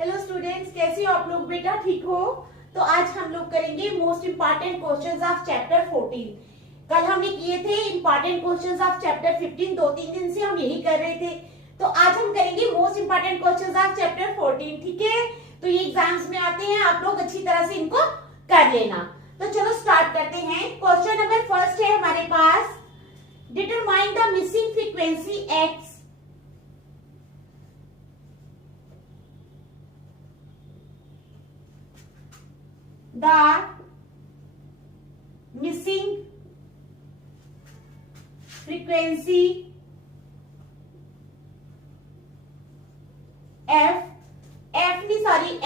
Hello students, कैसे हो आप लोग? बेटा ठीक हो? तो आज हम लोग करेंगे most important questions of chapter 14। कल हमने किए थे इम्पॉर्टेंट क्वेश्चंस ऑफ चैप्टर 15। 2-3 दिन से हम यही कर रहे थे, तो आज हम करेंगे most important questions of chapter 14। ठीक है, तो ये एग्जाम्स में आते हैं, आप लोग अच्छी तरह से इनको कर लेना। तो चलो स्टार्ट करते हैं। क्वेश्चन नंबर फर्स्ट है हमारे पास, determine the missing frequency x. The missing frequency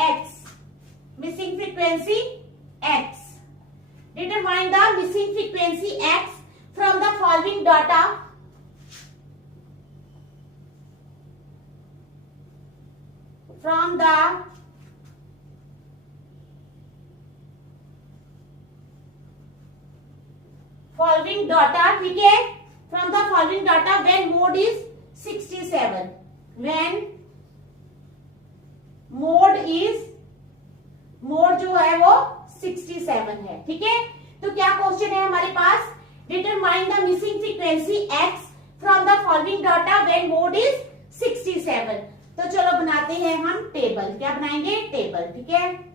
x, missing frequency x. Determine the missing frequency x from the following data. From the following data, ठीक है, from the following data when mode is 67, when mode जो है वो 67 है। ठीक है, तो क्या क्वेश्चन है हमारे पास, determine the missing frequency x from the following data when mode is 67। तो चलो बनाते हैं हम टेबल। क्या बनाएंगे? टेबल। ठीक है,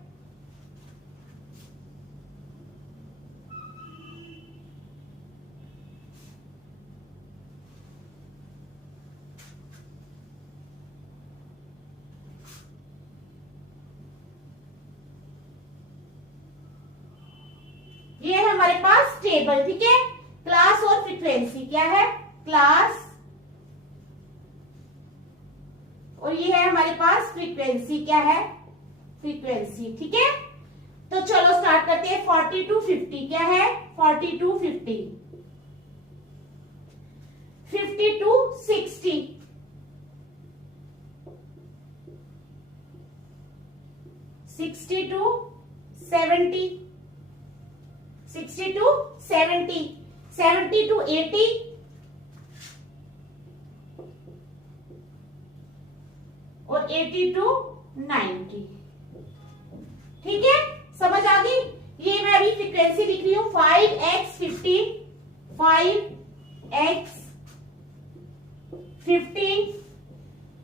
ये है हमारे पास टेबल। ठीक है, क्लास और फ्रीक्वेंसी क्या है? क्लास, और ये है हमारे पास फ्रीक्वेंसी क्या है? फ्रीक्वेंसी। ठीक है, तो चलो स्टार्ट करते हैं। 40 to 50 क्या है? 40 to 50, 50 to 60, 60 to 70, 60 to 70, 70 to 80, और 80 to 90। ठीक है, समझ आ गई? ये मैं अभी फ्रीक्वेंसी लिख रही हूं, 5x 15, 5x 15,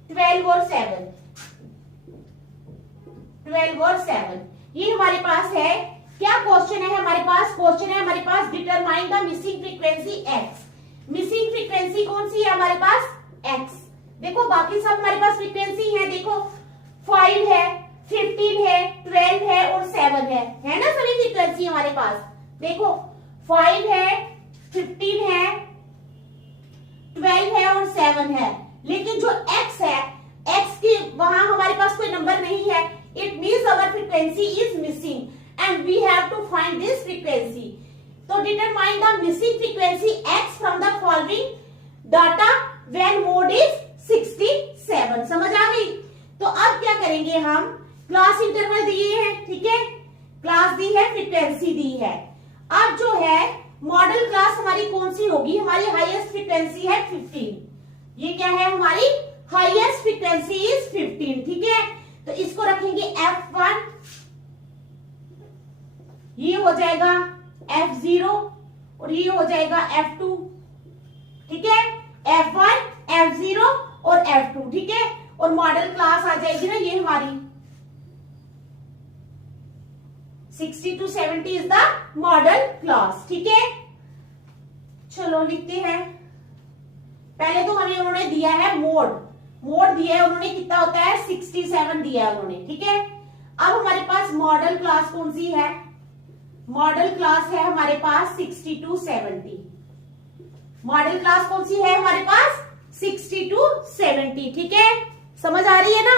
12 और 7, 12 और 7। ये हमारे पास है। क्या क्वेश्चन है हमारे पास? क्वेश्चन है हमारे पास, determine the missing frequency x. Missing frequency कौन सी है हमारे पास? एक्स। देखो बाकी सब हमारे पास फ्रीक्वेंसी है, देखो 5 है, 15 है, 12 है और 7 है ना? सभी फ्रीक्वेंसी हमारे पास। देखो 5 है, 15 है, 12 है और 7 है, लेकिन जो x है, x की वहां हमारे पास कोई नंबर नहीं है। It means our frequency is missing and we have to find this frequency. So determine the missing frequency x from the following data when mode is 67। समझ आ गई? तो अब क्या करेंगे हम, क्लास इंटरवल दिए हैं, ठीक है, क्लास दी है, फ्रीक्वेंसी दी है। अब जो है मॉडल क्लास हमारी कौन सी होगी? हमारी हाईएस्ट फ्रीक्वेंसी है 15। ये क्या है? हमारी हाईएस्ट फ्रीक्वेंसी इज 15। ठीक है, तो इसको रखेंगे f1, ये हो जाएगा f0 और ये हो जाएगा f2। ठीक है, f1, f0 और f2। ठीक है, और मॉडल क्लास आ जाएगी ना ये हमारी 60 to 70 is the model class. ठीक है, चलो लिखते हैं। पहले तो हमें उन्होंने दिया है मोड दिया है उन्होंने, कितना होता है? 67 दिया है उन्होंने। ठीक है, अब हमारे पास मॉडल क्लास कौन सी है? मॉडल क्लास है हमारे पास 60 to 70। मॉडल क्लास कौन सी है हमारे पास? 60 to 70। ठीक है, समझ आ रही है ना?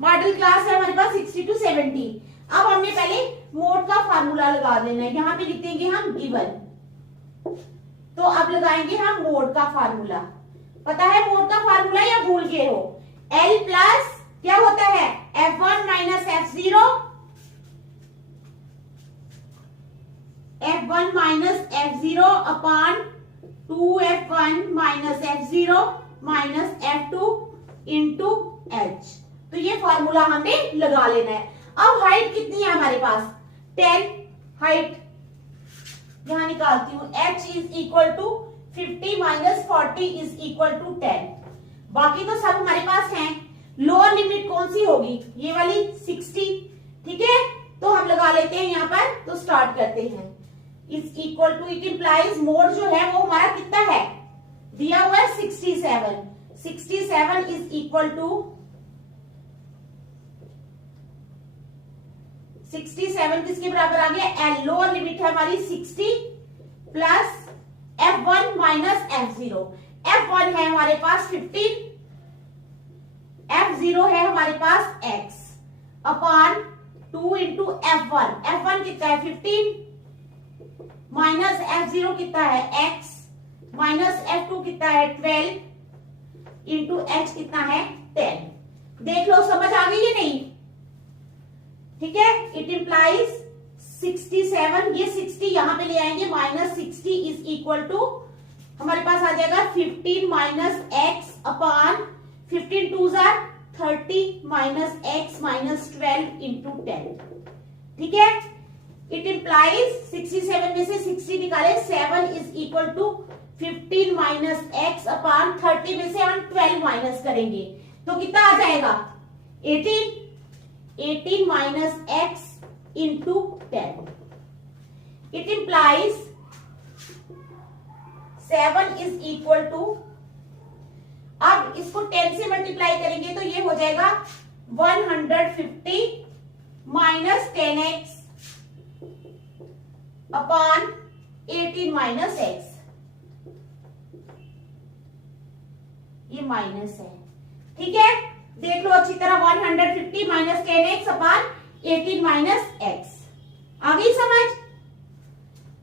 मॉडल क्लास है हमारे पास 60 to 70। अब हमने पहले मोड का फार्मूला लगा देना है, यहां पे लिख देंगे हम गिवन। तो अब लगाएंगे हम मोड का फार्मूला। पता है मोड का फार्मूला या भूल गए हो? L प्लस क्या होता है? f1 minus f0, f1 minus f0 upon 2f1 minus f0 minus f2 into h। तो ये फॉर्मूला हमने लगा लेना है। अब हाइट कितनी है हमारे पास, 10 हाइट यहां निकालती हूं, h is equal to 50 minus 40 is equal to 10। बाकी तो सब हमारे पास हैं। लोअर लिमिट कौन सी होगी, ये वाली 60, ठीक है। तो हम लगा लेते हैं यहां पर, तो स्टार्ट करते हैं। Is equal to, it implies mode जो है वो हमारा कितना है, दिया हुआ है 67। 67 इज इक्वल टू 67 किसके बराबर आ गया, एल। लोअर लिमिट है हमारी 60 plus F1 minus F0। F1 है हमारे पास 15, F0 है हमारे पास x upon 2 into F1। F1 कितना है 15 माइनस F0 कितना है x माइनस F2 कितना है 12 इंटू h कितना है 10। देख लो समझ आ गई है नहीं, ठीक है। इट इंप्लाइज 67, ये 60 यहां पे ले आएंगे, माइनस 60 इज इक्वल टू हमारे पास आ जाएगा 15 माइनस x अपॉन 15 टू जार 30 माइनस x माइनस 12 इंटू 10, ठीक है। इट इंप्लाइज 67 में से 60 निकाले, 7 is equal to 15 minus x upon 30 में से हम 12 माइनस करेंगे तो कितना आ जाएगा 18 minus x into 10। It implies 7 is equal to, अब इसको 10 से मल्टीप्लाई करेंगे तो ये हो जाएगा 150 minus 10x upon 18 minus x, ये माइनस है, ठीक है। देख लो अच्छी तरह, 150 minus 10x upon 18 minus x। आ गई समझ।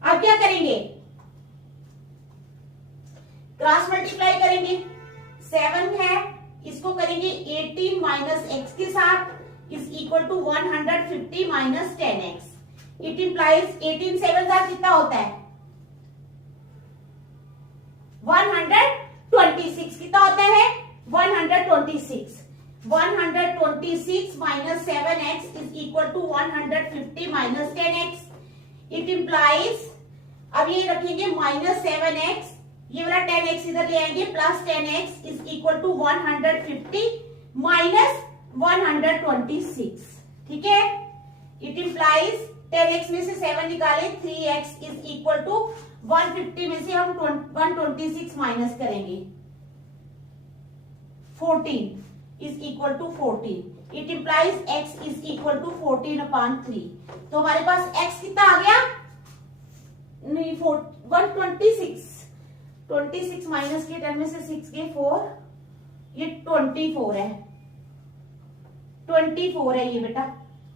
अब क्या करेंगे, क्रॉस मल्टीप्लाई करेंगे। 7 है, इसको करेंगे 18 माइनस x के साथ is equal to 150 minus 10x। It implies 18 7 का कितना होता है 126, कितना होता है 126। 126 is 7x to equal to 150 minus 10x। It implies, अब ये रखेंगे माइनस 7x, ये वाला 10x इधर ले आएंगे, plus 10x is equal to 150 minus 126, ठीक है। इट इंप्लाइज 10x में से 7 निकाले, 3x इज इक्वल टू 150 में से हम 126 माइनस करेंगे, 14 is equal to 14। It implies x is equal to 14 upon 3। तो हमारे पास x कितना आ गया, नहीं 126 माइनस के 10 में से 6 के 4, ये 24 है, 24 है ये बेटा,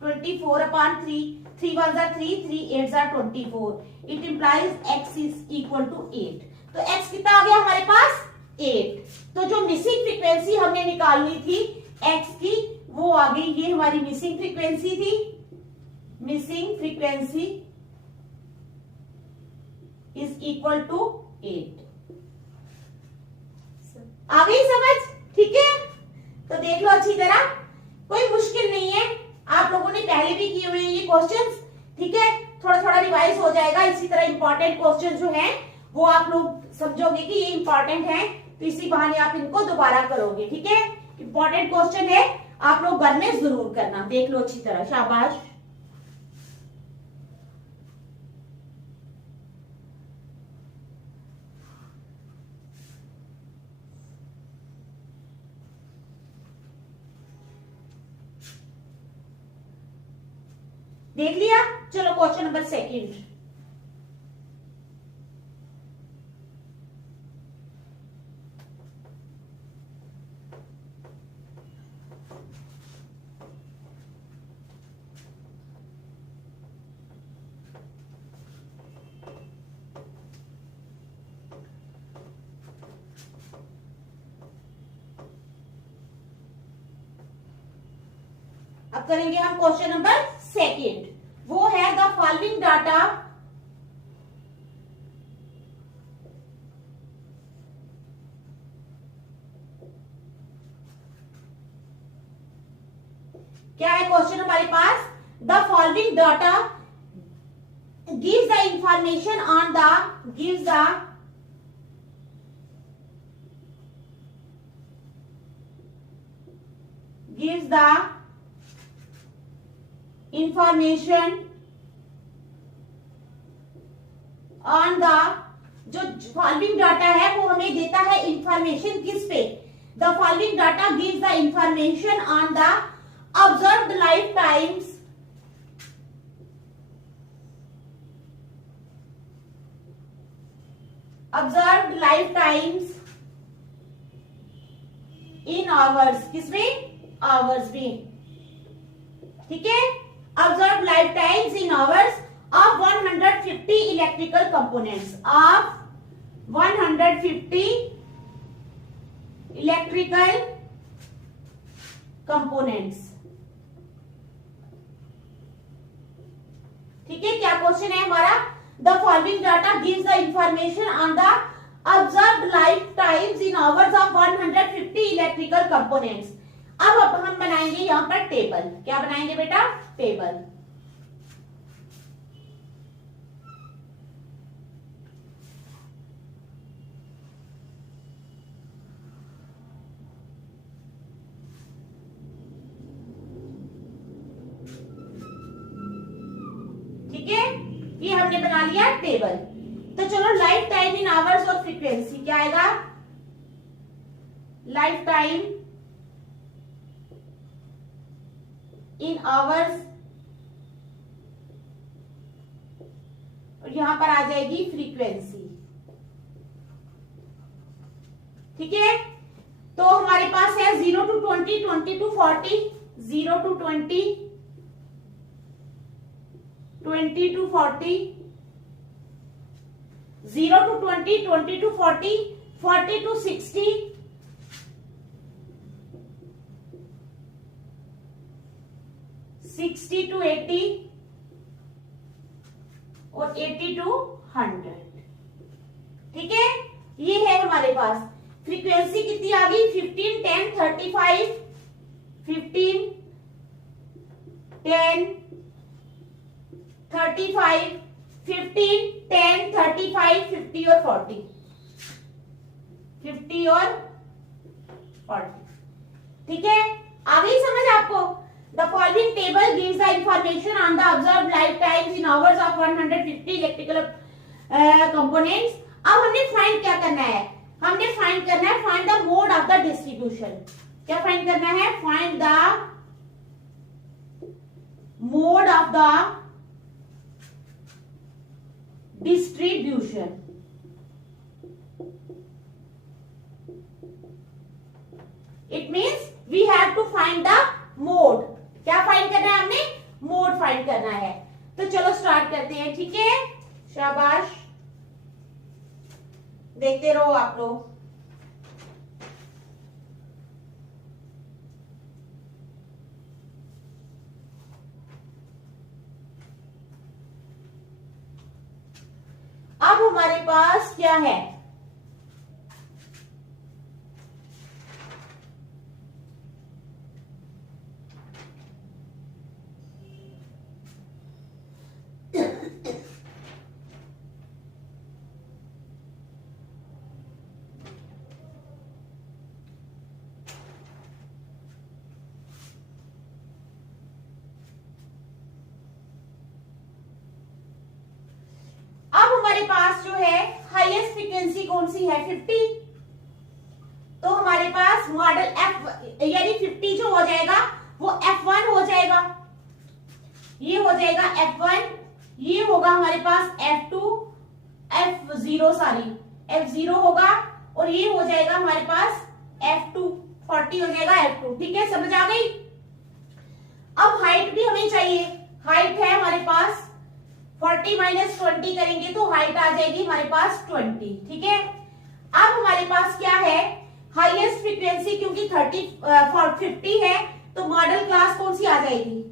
24 अपॉन 3, 3 1 जार 3, 3 8 जार 24। It implies x is equal to 8। तो x कितना आ गया हमारे पास 8। तो जो मिसिंग फ्रीक्वेंसी हमने निकालनी थी x की, वो आ गई, ये हमारी मिसिंग फ्रीक्वेंसी थी। Missing frequency is equal to 8। आ गई समझ, ठीक है। तो देख लो अच्छी तरह, कोई मुश्किल नहीं है, आप लोगों ने पहले भी किए हुए हैं ये क्वेश्चंस, ठीक है। थोड़ा थोड़ा रिवाइज हो जाएगा। इसी तरह इंपॉर्टेंट क्वेश्चन जो हैं वो आप लोग समझोगे कि ये इंपॉर्टेंट है, तो इसी बहाने आप इनको दोबारा करोगे, ठीक है। इंपॉर्टेंट क्वेश्चन है, आप लोग घर में जरूर करना। देख लो अच्छी तरह, शाबाश। देख लिया, चलो क्वेश्चन नंबर 2। अब करेंगे हम क्वेश्चन नंबर 2। वो है द फॉलोइंग डाटा क्या है क्वेश्चन हमारे पास? The following data gives the information on the gives the information on the, जो फॉलोइंग डाटा है वो हमें देता है इंफॉर्मेशन किस पे? The following data gives the information on the observed life times in hours, किसमें? आवर्स में, ठीक है। Observe life times in hours of 150 electrical components, of 150 electrical components, ठीक है। क्या क्वेश्चन है हमारा? The following data gives the information on the observed life times in hours of 150 electrical components. अब हम बनाएंगे यहां पर टेबल। क्या बनाएंगे बेटा? टेबल। ठीक है, ये हमने बना लिया टेबल। तो चलो लाइफ टाइम इन आवर्स और फ्रीक्वेंसी क्या आएगा? लाइफ टाइम इन आवर्स और यहां पर आ जाएगी फ्रीक्वेंसी, ठीक है। तो हमारे पास है 0 to 20, 20 to 40, 0 to 20, 20 to 40, 0 to 20, 20 to 40, 40 to 60, 60 to 80 और 80 to 100, ठीक है। ये है हमारे पास। फ्रीक्वेंसी कितनी आ गई? 15, 10, 35, 15, 10, 35, 15, 10, 35, 50 और 40, 50 और 40, ठीक है। आ गई समझ आपको? The following table gives the information on the observed lifetimes in hours of 150 electrical components. अब हमने फाइंड क्या करना है? हमने फाइंड करना है find the mode of the distribution. क्या फाइंड करना है? Find the mode of the distribution. It means we have to find the mode. क्या फाइंड करना है हमने? मोड फाइंड करना है। तो चलो स्टार्ट करते हैं, ठीक है। शाबाश, देखते रहो आप लोग। अब हमारे पास क्या है? पास जो है हाईएस्ट फ्रीक्वेंसी कौन सी है? 50। तो हमारे पास मॉडल F यानी 50 जो हो जाएगा वो F1 हो जाएगा, ये हो जाएगा F1, ये होगा हमारे पास F2, F0 सॉरी F0 होगा, और ये हो जाएगा हमारे पास F2, 40 हो जाएगा F2, ठीक है। समझ आ गई? अब हाइट भी हमें चाहिए। हाइट है हमारे पास 40 माइनस 20 करेंगे तो हाइट आ जाएगी हमारे पास 20, ठीक है। अब हमारे पास क्या है? हाईएस्ट फ्रीक्वेंसी क्योंकि 50 है तो मॉडल क्लास कौन सी आ जाएगी?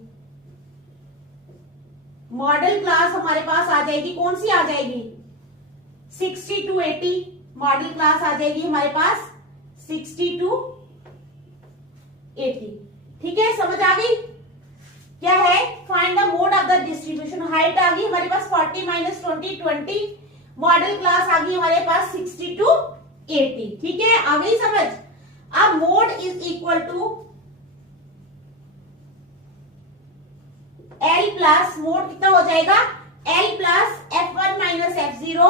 मॉडल क्लास हमारे पास आ जाएगी, कौन सी आ जाएगी? 60 to 80 मॉडल क्लास आ जाएगी हमारे पास, 60 to 80, ठीक है। समझ आ गई? क्या है, find the mode of the distribution. Height आ गई हमारे पास 40 माइनस 20 20, मॉडल क्लास आ गई हमारे पास 60 to 80। ठीक है, आ गई समझ। अब mode is equal to L plus, mode कितना हो जाएगा, L plus F1 minus F0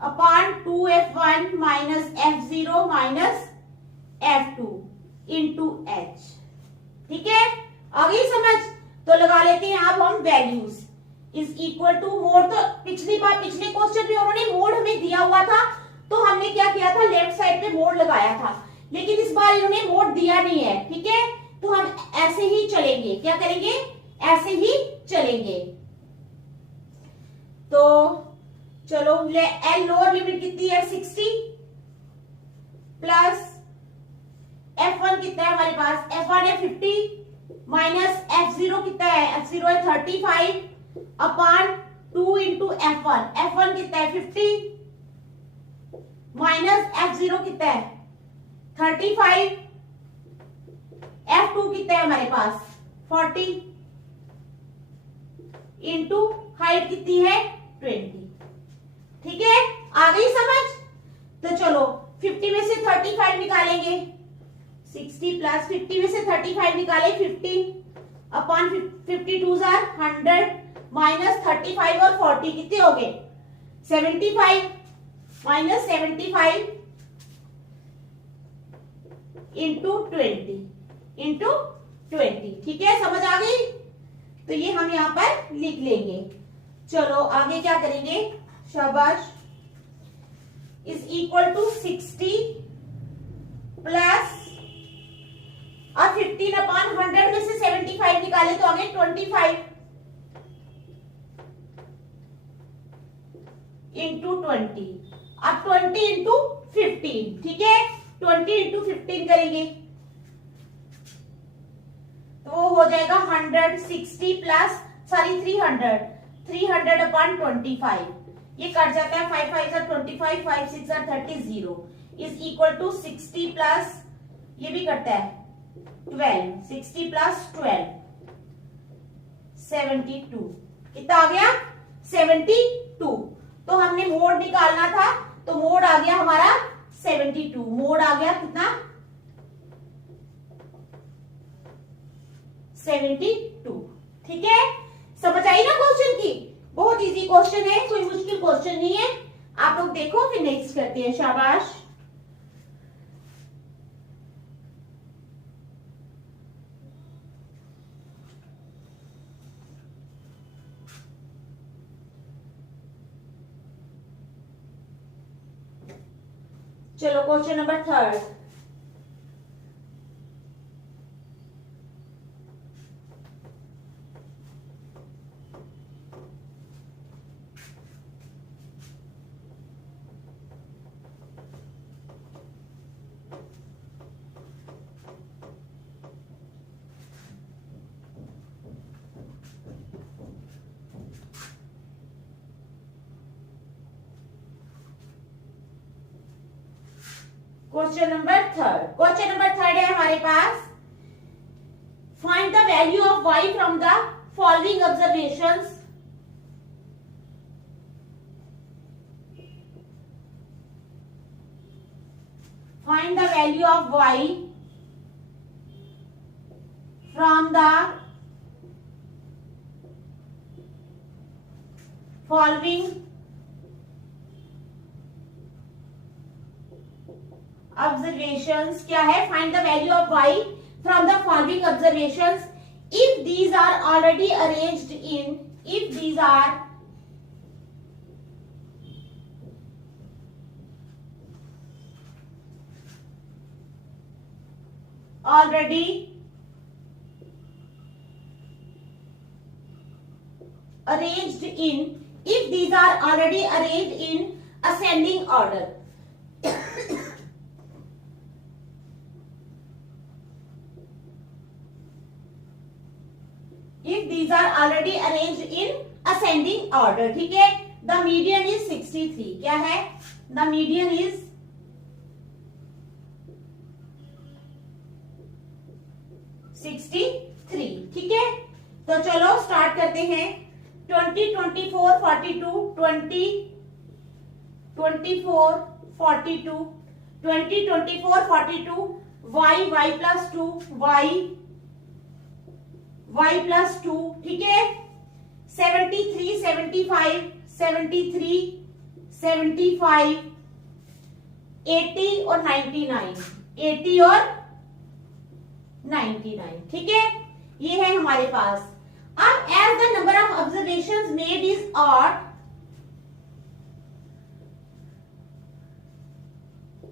upon 2F1 minus F0 minus F2 into H। ठीक है, आ गई समझ। तो लगा लेते हैं अब हम values. Is equal to mode, तो पिछली बार पिछले क्वेश्चन में उन्होंने मोड हमें दिया हुआ था, तो हमने क्या किया था, लेफ्ट साइड पे मोड लगाया था। लेकिन इस बार इन्होंने मोड दिया नहीं है। ठीक है, तो हम ऐसे ही चलेंगे, क्या करेंगे, ऐसे ही चलेंगे। तो चलो, एल लोअर लिमिट कितनी है 60 प्लस F1 कितना है हमारे पास, F1 है 50 माइनस F0 कितना है, F0 है 35 अपॉन 2 इंटू F1, F1 कितना है 50 माइनस F0 कितना है 35, F2 कितना है हमारे पास 40 इंटू हाइट कितनी है 20। ठीक है, आ गई समझ। तो चलो 50 में से 35 निकालेंगे, 60 प्लस 50 में से 35 निकाले 50 अपॉन 52 आर 100 माइनस 35 और 40 कितने हो गए 75 माइनस 75 इंटू 20। ठीक है, समझ आ गई। तो ये हम यहां पर लिख लेंगे। चलो आगे क्या करेंगे, शाबाश। इज इक्वल टू 60 प्लस और 15 अपॉन 100 में से 75 निकाले तो आगे 25 इंटू 20, अब 20 इंटू 15। ठीक है, 20 इंटू 15 करेंगे तो वो हो जाएगा 160 प्लस 300 अपॉन 25। ये कट जाता है, 5 5 are 25, 5 6 are 30, 0 is equal to 60 plus, ये भी कटता है 12, 60 प्लस 12 72, कितना आ गया 72। तो हमने मोड निकालना था, तो मोड आ गया हमारा 72, मोड आ गया कितना 72। ठीक है, समझ आई ना क्वेश्चन की, बहुत इजी क्वेश्चन है, कोई मुश्किल क्वेश्चन नहीं है। आप लोग देखो, फिर नेक्स्ट करते हैं, शाबाश। चलो question number 3। Question number third है हमारे पास, find the value of y from the following observations. Find the value of y from the following observations। क्या है, find the value of y from the following observations if these are already arranged in, if these are already arranged in, if these are already arranged in ascending order। if these are already arranged in ascending order। ठीक है, the median is 63। क्या है, the median is 63। ठीक है, तो चलो start करते हैं। 20, 24, 42, 20, 24, 42, 20, 24, 42, y प्लस 2, y प्लस 2। ठीक है, 73, 75, 73, 75, 80 और 99, 80 और 99। ठीक है, ये है हमारे पास। अब as the number of observations made is odd,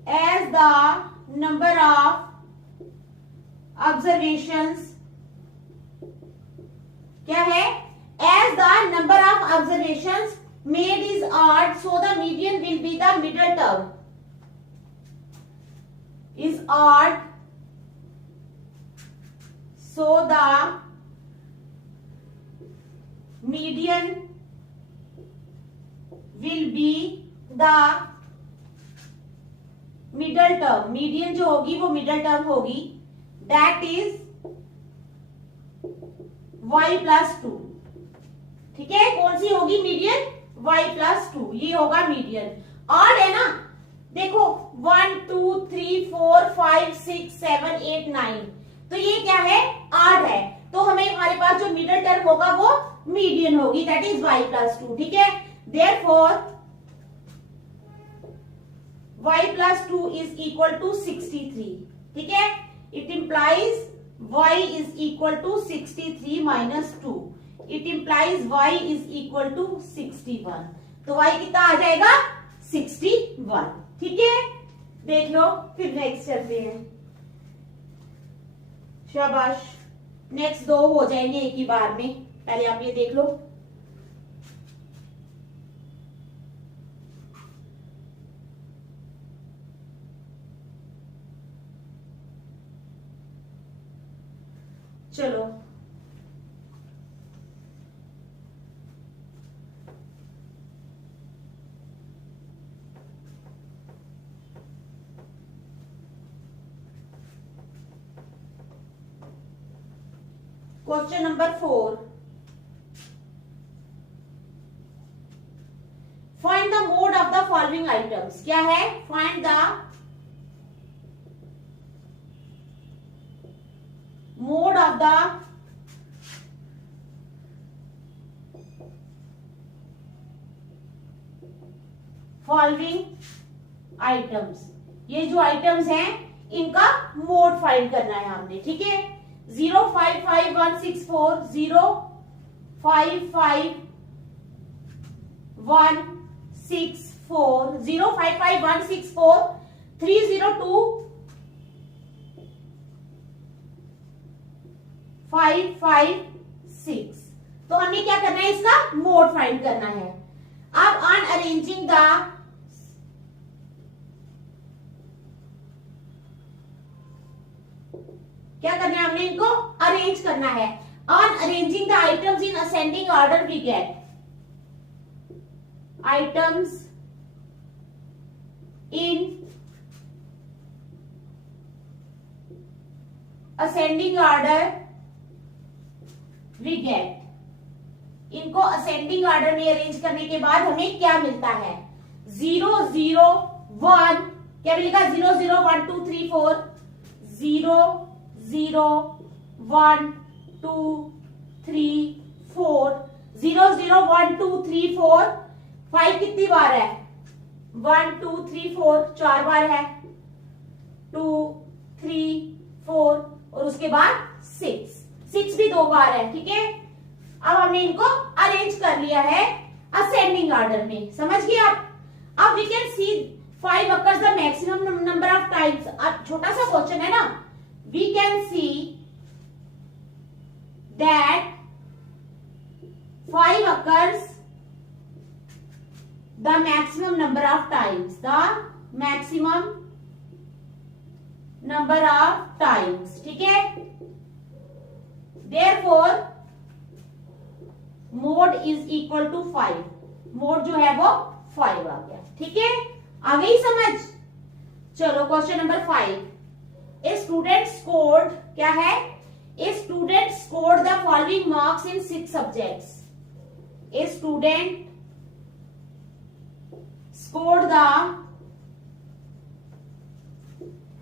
as the number of observations, क्या है, as the number of observations made is odd, so the median will be the middle term, is odd, so the median will be the middle term. Median जो होगी वो middle term होगी, that is y plus 2। ठीक है, कौन सी होगी median, y plus 2, ये होगा मीडियन। ऑड है ना, देखो 1 2 3 4 5 6 7 8 9, तो ये क्या है, ऑड है, तो हमें हमारे पास जो मिडल टर्म होगा वो मीडियन होगी, दैट इज y प्लस 2। ठीक है, therefore y plus 2 is equal to 63। ठीक है, it implies y is equal to 63 minus 2, it implies y is equal to 61, तो y कितना आ जाएगा, 61। ठीक है, देख लो, फिर नेक्स्ट चलते हैं। शाबाश, नेक्स्ट 2 हो जाएंगे एक ही बार में, पहले आप ये देख लो। चलो, question number 4, find the mode of the following items. क्या है, find the mode of the following items. ये जो आइटम्स हैं इनका मोड फाइंड करना है हमने। ठीक है, 0 5 5 1 6 4, 0 5 5 1 6 4, 0 5 5 1 6 4, 3 0 2 5 5 6। तो हमें क्या करना है, इसका मोड फाइंड करना है। अब ऑन अरेंजिंग द क्या करना है, हमने इनको अरेंज करना है। On arranging the items in ascending order we get items in ascending order we get. इनको असेंडिंग ऑर्डर में अरेंज करने के बाद हमें क्या मिलता है, 0 0 1, क्या मिलेगा, 0 0 1 2 3 4, 0 0 1 2 3 4, 0 0 1 2 3 4, 5 कितनी बार है, 1 2 3 4 4 बार है, 2 3 4 और उसके बाद 6 भी 2 बार है। ठीक है, अब हमने इनको अरेंज कर लिया है असेंडिंग ऑर्डर में, समझ गए आप। अब we can see 5 occurs the maximum number of times. अब छोटा सा क्वेश्चन है ना, we can see that 5 occurs the maximum number of times, the maximum number of times. ठीक है, therefore mode is equal to 5, mode जो है वो 5 आ गया। ठीक है, आ गई समझ। चलो question number 5, a student scored क्या है, A student scored the following marks in 6 subjects. A student scored the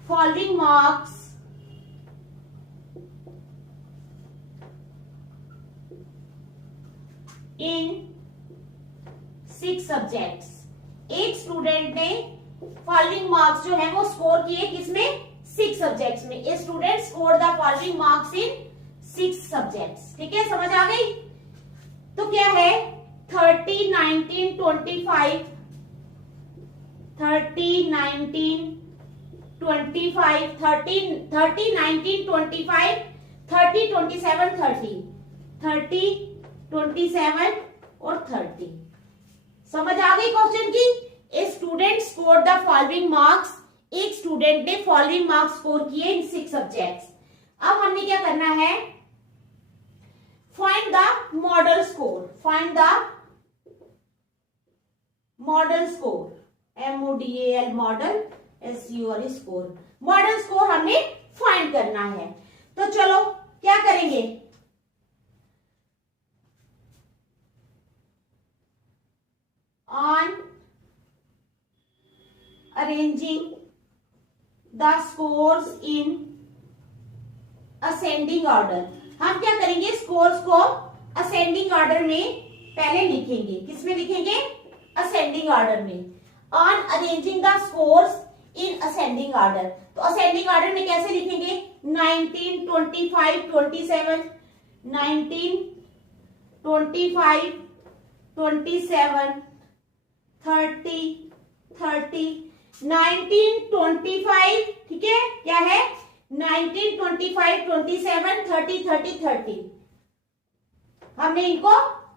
following marks in 6 subjects. एक स्टूडेंट ने फॉलोइंग मार्क्स जो है वो स्कोर किए किसमें? 6 सब्जेक्ट्स में. A student score the following marks in 6 subjects. ठीक है, समझ आ गई? तो क्या है 30, 19, 25, 30, 19, 25, 30, 19, 25, 30, 27, 30, 30, 27 और 30. समझ आ गई क्वेश्चन की? A student score the following marks. एक स्टूडेंट ने फॉलोइंग मार्क्स स्कोर किए इन 6 सब्जेक्ट्स. अब हमने क्या करना है? Find the model score. Find the model score. MODAL model, SCOR score. Model score हमने फाइंड करना है. तो चलो क्या करेंगे? On arranging the scores in ascending order. हम क्या करेंगे? स्कोर्स को असेंडिंग ऑर्डर में पहले लिखेंगे. किसमें लिखेंगे? असेंडिंग ऑर्डर में. On arranging the scores in ascending order. तो असेंडिंग ऑर्डर में कैसे लिखेंगे? 19, 25, 27, 19, 25, 27, 30, 30, 19, 25. ठीक है, क्या है? 19, 25, 27, 30, 30, 30. हमने इनको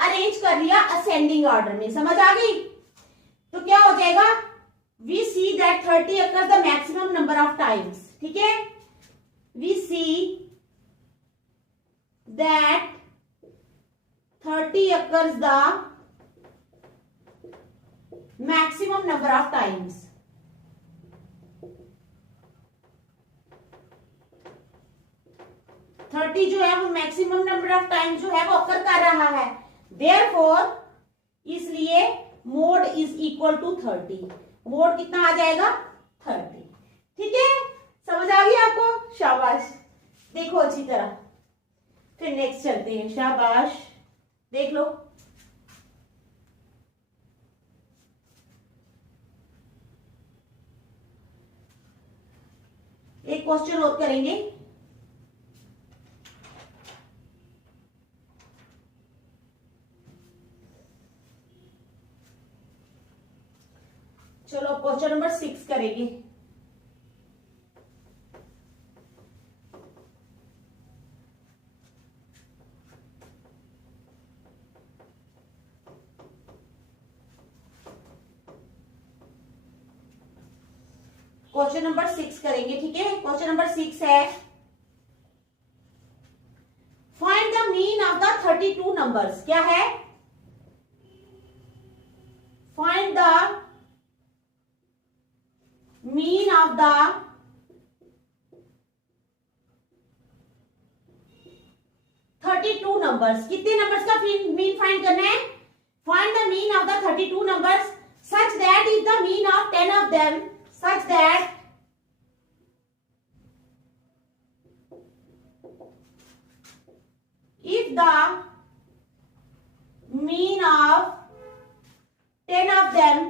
अरेंज कर लिया असेंडिंग ऑर्डर में. समझ आ गई? तो क्या हो जाएगा? We see that 30 occurs the maximum number of times. ठीक है, we see that 30 occurs the maximum number of times. Thirty जो है वो मैक्सिमम नंबर ऑफ टाइम जो है वो अकर कर रहा है. देयरफॉर इसलिए mode is equal to 30. Mode कितना आ जाएगा? 30. ठीक है, समझ आ गई आपको? शाबाश. देखो अच्छी तरह. फिर नेक्स्ट चलते हैं. शाबाश, देख लो. एक क्वेश्चन और करेंगे. चलो क्वेश्चन नंबर 6 करेंगे. क्वेश्चन नंबर 6 करेंगे. ठीक है, क्वेश्चन नंबर 6 है find the mean of the 32 numbers. क्या है? Find the mean of the 32 numbers. कितने नंबर्स का मीन फाइंड करना है? Find the mean of the 32 numbers such that if the mean of 10 of them such that if the mean of 10 of them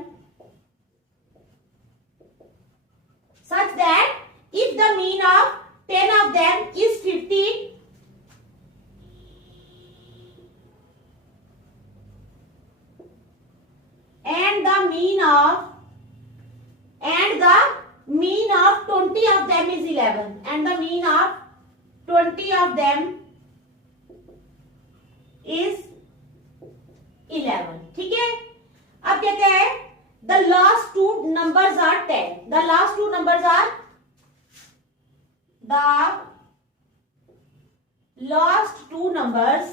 such that if the mean of 10 of them is 50 and the mean of 20 of them is 11 and the mean of 20 of them is 11. ठीक है, अब कहते हैं the last two numbers are 10. The last two numbers are the last two numbers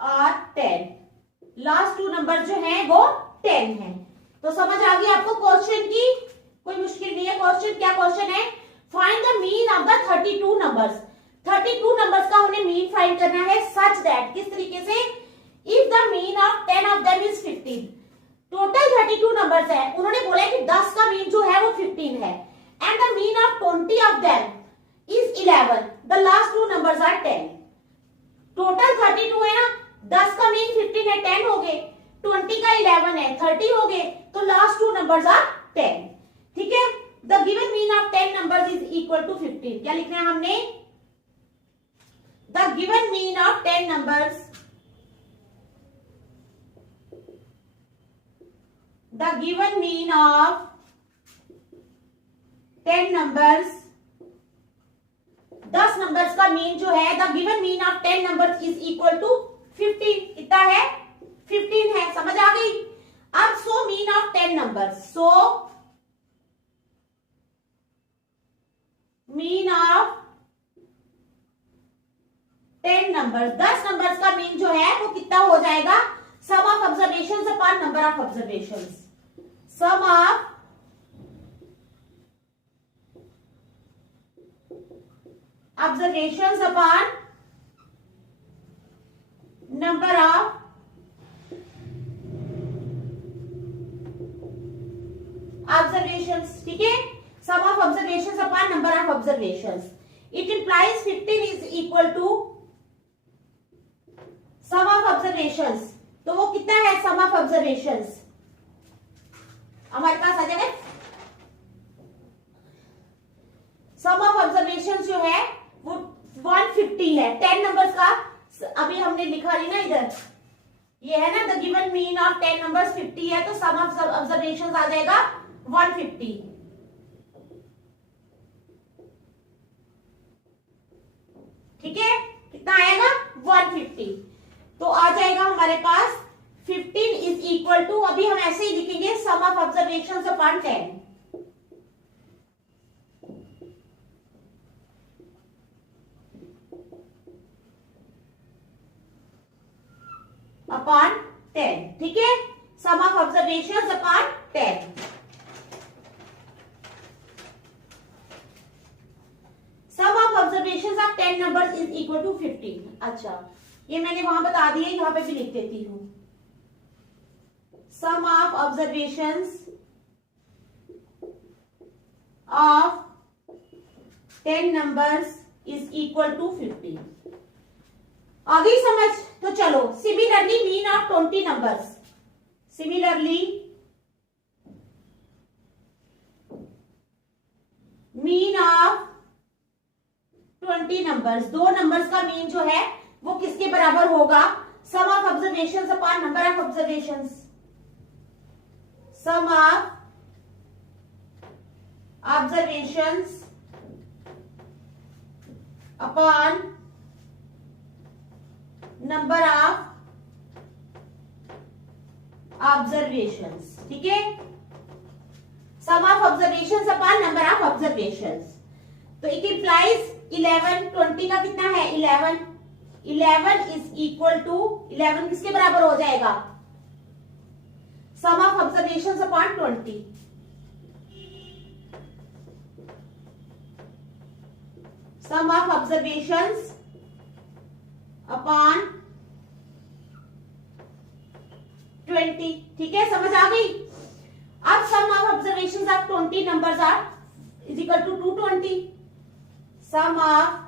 are 10. Last 2 number जो है वो 10 है. तो समझ आ गई आपको क्वेश्चन की? कोई मुश्किल नहीं है. क्वेश्चन क्या क्वेश्चन है? Find the mean of the 32 numbers. 32 numbers का हमें मीन फाइंड करना है सच दैट, किस तरीके से, if the mean of 10 of them is 15। Total 32 numbers है, उन्होंने बोला है कि 10 का मीन जो है वो 15 है, and the mean of 20 of them is 11, the last two numbers are 10। Total 32 है ना, 10 का मीन 15 है, 10 हो गए, 20 का 11 है, 30 हो गए, तो लास्ट टू नंबर्स आर 10। ठीक है, the given mean of 10 numbers is equal to 15। क्या लिखना है हमने, the given mean of 10 numbers, the given mean of 10 numbers, 10 numbers का मीन जो है, the given mean of 10 numbers is equal to 15। कितना है, 15 है, समझ आ गई। अब so mean of 10 numbers, so mean of 10 numbers, 10 numbers का मीन जो है वो कितना हो जाएगा, sum of observations upon number of observations, sum of observations upon number of observations. ठीक है, sum of observations upon number of observations, it implies 15 is equal to sum of observations. तो वो कितना है सम ऑफ ऑब्जर्वेशंस, हमारे पास आ जाएगा sum of observations जो है वो 150 है। 10 नंबर्स का अभी हमने लिखा नहीं ना इधर, ये है ना, the given mean of 10 numbers 50 है, तो सम ऑफ ऑब्जर्वेशंस आ जाएगा 150। ठीक है, कितना आएगा 150, तो आ जाएगा हमारे पास 15 इज इक्वल टू, अभी हम ऐसे ही लिखेंगे sum of observations upon 10 upon 10। ठीक है, sum of observations upon 10, sum of observations of 10 numbers is equal to 15। अच्छा, ये मैंने वहां बता दिया, यहां पे भी लिख देती हूं, sum of observations of 10 numbers is equal to 15। आ गई समझ, तो चलो similarly mean of 20 numbers, similarly mean of 20 numbers, दो नंबर्स का मीन जो है वो किसके बराबर होगा, sum of observations upon number of observations, sum of observations upon number of observations। ठीक है, sum of observations upon number of observations, तो it implies 11, 20 का कितना है 11, 11 is equal to 11 किसके बराबर हो जाएगा, sum of observations upon 20, sum of observations upon 20। ठीक है, समझ आ गई। अब sum of observations of 20 numbers are is equal to 220, sum of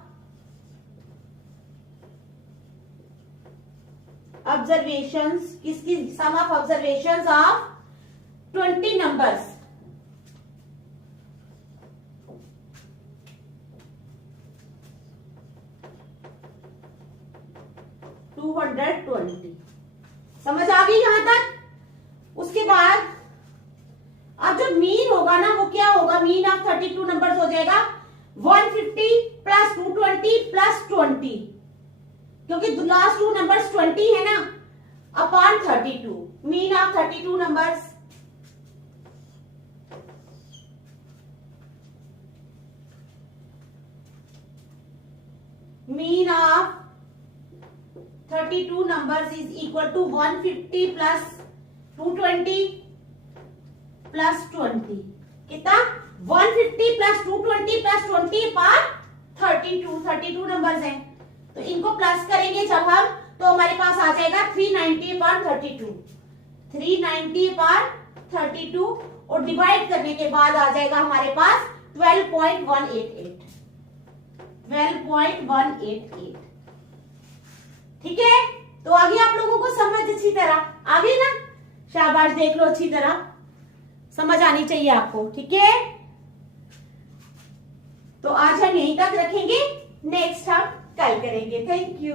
observations, किसकी, sum of observations of 20 numbers, समझ आ गई यहां तक। उसके बाद अब जो मीन होगा ना वो क्या होगा, मीन ऑफ 32 नंबर्स हो जाएगा 150 प्लस 220 प्लस 20, क्योंकि लास्ट टू नंबर्स 20 है ना, upon 32, mean of 32 numbers, mean of 32 numbers is equal to 150 plus 220 plus 20। कितना 150 प्लस 220 प्लस 20 पार 32 नंबर्स हैं, तो इनको प्लस करेंगे जब हम, तो हमारे पास आ जाएगा 390 पार 32, 390 पार 32 और डिवाइड करने के बाद आ जाएगा हमारे पास 12.188, 12.188। ठीक है, तो आगे आप लोगों को समझ अच्छी तरह आ गई ना? शाबाश, देख लो अच्छी तरह समझ आनी चाहिए आपको। ठीक है, तो आज हम यहीं तक रखेंगे, नेक्स्ट हम कल करेंगे। Thank you.